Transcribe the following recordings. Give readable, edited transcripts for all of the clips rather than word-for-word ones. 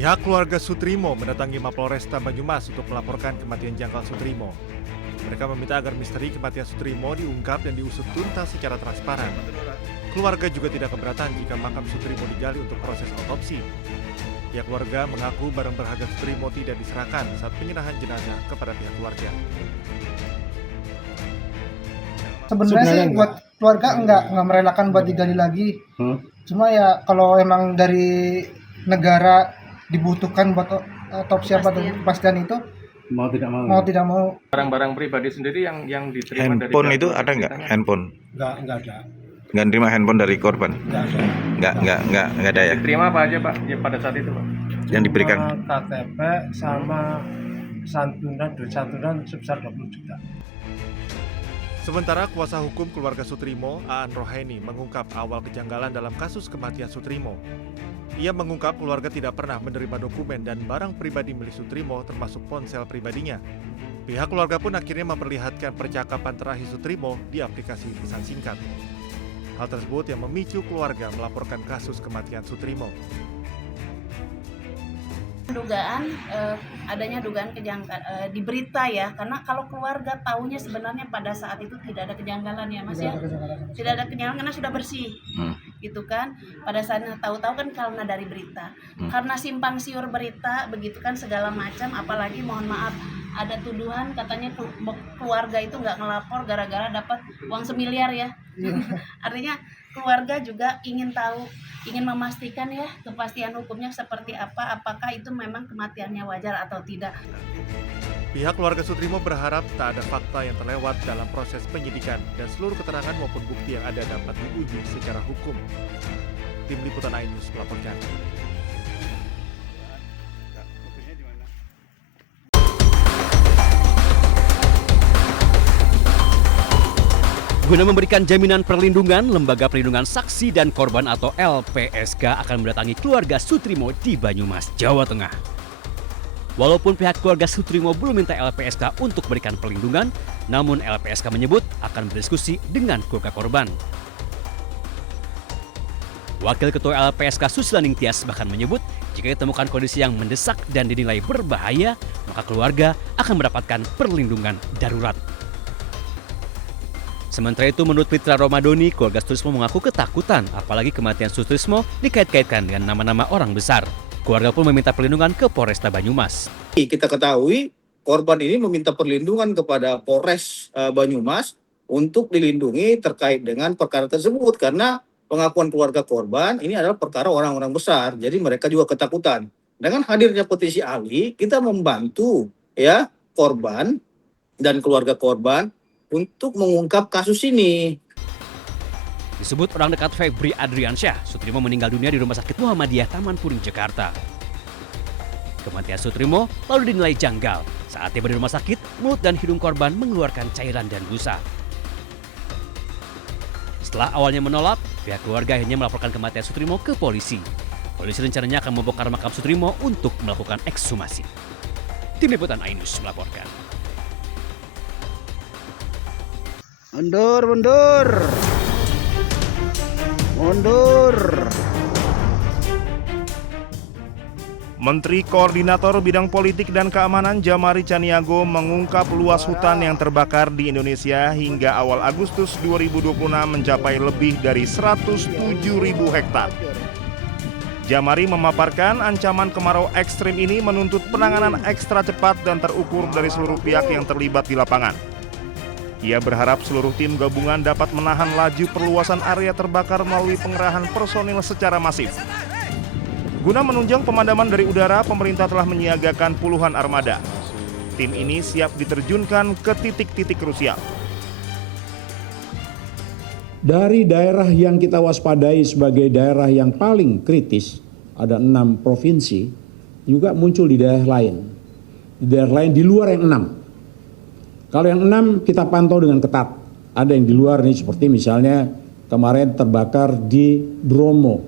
Pihak keluarga Sutrimo mendatangi Mapolresta Banyumas untuk melaporkan kematian janggal Sutrimo. Mereka meminta agar misteri kematian Sutrimo diungkap dan diusut tuntas secara transparan. Keluarga juga tidak keberatan jika makam Sutrimo digali untuk proses otopsi. Pihak keluarga mengaku barang berharga Sutrimo tidak diserahkan saat penyerahan jenazah kepada pihak keluarga. Sebenarnya sih buat keluarga enggak merelakan buat digali lagi. Cuma ya kalau emang dari negara dibutuhkan buat otopsi atau kepastian itu mau tidak mau. Barang-barang pribadi sendiri yang diterima handphone dari itu ada nggak? Handphone Enggak ada. nggak nerima handphone dari korban? Enggak ada. Nggak ada ya? diterima apa aja Pak ya, pada saat itu Pak? Yang diberikan KTP sama santunan sebesar 20 juta. Sementara kuasa hukum keluarga Sutrimo, Aan Rohaini, mengungkap awal kejanggalan dalam kasus kematian Sutrimo. Ia mengungkap keluarga tidak pernah menerima dokumen dan barang pribadi milik Sutrimo termasuk ponsel pribadinya. Pihak keluarga pun akhirnya memperlihatkan percakapan terakhir Sutrimo di aplikasi pesan singkat. Hal tersebut yang memicu keluarga melaporkan kasus kematian Sutrimo. Adanya dugaan kejanggalan di berita ya, karena kalau keluarga taunya sebenarnya pada saat itu tidak ada kejanggalan ya Mas ya, tidak ada kejanggalan karena sudah bersih gitu kan. Pada saat tahu-tahu kan karena dari berita, karena simpang siur berita begitu kan segala macam, apalagi mohon maaf ada tuduhan katanya keluarga itu nggak ngelapor gara-gara dapat uang semiliar ya. Artinya keluarga juga ingin tahu, ingin memastikan ya kepastian hukumnya seperti apa, apakah itu memang kematiannya wajar atau tidak. Pihak keluarga Sutrimo berharap tak ada fakta yang terlewat dalam proses penyidikan dan seluruh keterangan maupun bukti yang ada dapat diuji secara hukum. Tim Liputan iNews melaporkan. Guna memberikan jaminan perlindungan, Lembaga Perlindungan Saksi dan Korban atau LPSK akan mendatangi keluarga Sutrimo di Banyumas, Jawa Tengah. Walaupun pihak keluarga Sutrimo belum minta LPSK untuk berikan perlindungan, namun LPSK menyebut akan berdiskusi dengan keluarga korban. Wakil Ketua LPSK Susilaning Tias bahkan menyebut jika ditemukan kondisi yang mendesak dan dinilai berbahaya, maka keluarga akan mendapatkan perlindungan darurat. Sementara itu, menurut Fitra Romadoni, keluarga Sutrismo mengaku ketakutan, apalagi kematian Sutrismo dikait-kaitkan dengan nama-nama orang besar. Keluarga pun meminta perlindungan ke Polresta Banyumas. Kita ketahui korban ini meminta perlindungan kepada Polres Banyumas untuk dilindungi terkait dengan perkara tersebut karena pengakuan keluarga korban ini adalah perkara orang-orang besar, jadi mereka juga ketakutan. Dengan hadirnya petisi ahli, kita membantu ya korban dan keluarga korban untuk mengungkap kasus ini. Disebut orang dekat Febri Adriansyah, Sutrimo meninggal dunia di Rumah Sakit Muhammadiyah Taman Puring, Jakarta. Kematian Sutrimo lalu dinilai janggal. Saat tiba di rumah sakit, mulut dan hidung korban mengeluarkan cairan dan busa. Setelah awalnya menolak, pihak keluarga akhirnya melaporkan kematian Sutrimo ke polisi. Polisi rencananya akan membongkar makam Sutrimo untuk melakukan ekshumasi. Tim Liputan iNews melaporkan. Mundur. Menteri Koordinator Bidang Politik dan Keamanan Jamari Caniago mengungkap luas hutan yang terbakar di Indonesia hingga awal Agustus 2026 mencapai lebih dari 107.000 hektar. Jamari memaparkan ancaman kemarau ekstrim ini menuntut penanganan ekstra cepat dan terukur dari seluruh pihak yang terlibat di lapangan. Ia berharap seluruh tim gabungan dapat menahan laju perluasan area terbakar melalui pengerahan personil secara masif. Guna menunjang pemadaman dari udara, pemerintah telah menyiagakan puluhan armada. Tim ini siap diterjunkan ke titik-titik krusial. Dari daerah yang kita waspadai sebagai daerah yang paling kritis, ada 6 provinsi, juga muncul di daerah lain. Di daerah lain di luar yang 6. Kalau yang 6 kita pantau dengan ketat. Ada yang di luar nih seperti misalnya kemarin terbakar di Bromo.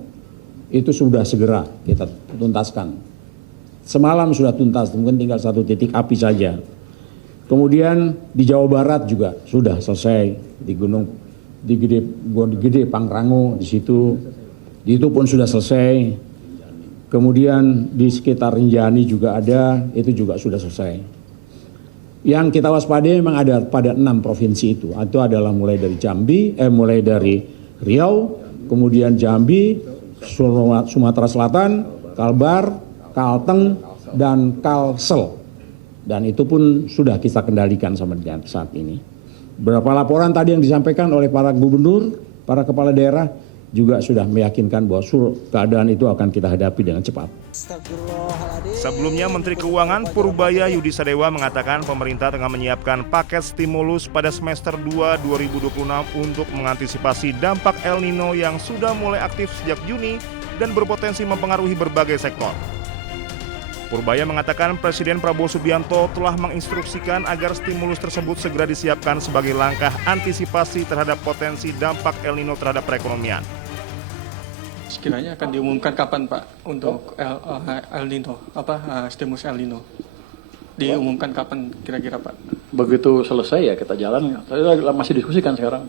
Itu sudah segera kita tuntaskan. Semalam sudah tuntas, mungkin tinggal 1 titik api saja. Kemudian di Jawa Barat juga sudah selesai di Gunung Gede Pangrango di situ. Itu pun sudah selesai. kemudian di sekitar Rinjani juga ada, itu juga sudah selesai. Yang kita waspadai memang ada pada 6 provinsi itu. Itu adalah mulai dari mulai dari Riau, kemudian Jambi, Sumatera Selatan, Kalbar, Kalteng, dan Kalsel. Dan itu pun sudah kita kendalikan sampai dengan saat ini. Beberapa laporan tadi yang disampaikan oleh para gubernur, para kepala daerah, juga sudah meyakinkan bahwa keadaan itu akan kita hadapi dengan cepat. Sebelumnya, Menteri Keuangan Purbaya Yudi Sadewa mengatakan pemerintah tengah menyiapkan paket stimulus pada semester 2 2026 untuk mengantisipasi dampak El Nino yang sudah mulai aktif sejak Juni dan berpotensi mempengaruhi berbagai sektor. Purbaya mengatakan Presiden Prabowo Subianto telah menginstruksikan agar stimulus tersebut segera disiapkan sebagai langkah antisipasi terhadap potensi dampak El Nino terhadap perekonomian. Sekiranya akan diumumkan kapan Pak untuk El Nino, stimulus El Nino? Diumumkan kapan kira-kira Pak? Begitu selesai ya kita jalan, masih diskusikan sekarang.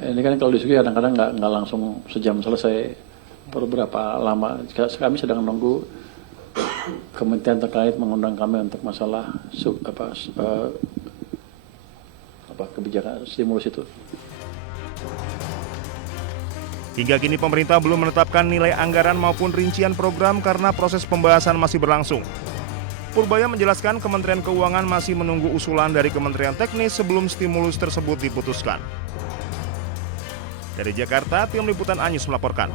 Ini kan kalau diskusi kadang-kadang nggak langsung sejam selesai, beberapa lama. Kami sedang menunggu kementerian terkait mengundang kami untuk masalah kebijakan stimulus itu. Hingga kini pemerintah belum menetapkan nilai anggaran maupun rincian program karena proses pembahasan masih berlangsung. Purbaya menjelaskan Kementerian Keuangan masih menunggu usulan dari Kementerian Teknis sebelum stimulus tersebut diputuskan. Dari Jakarta, tim liputan Anyus melaporkan.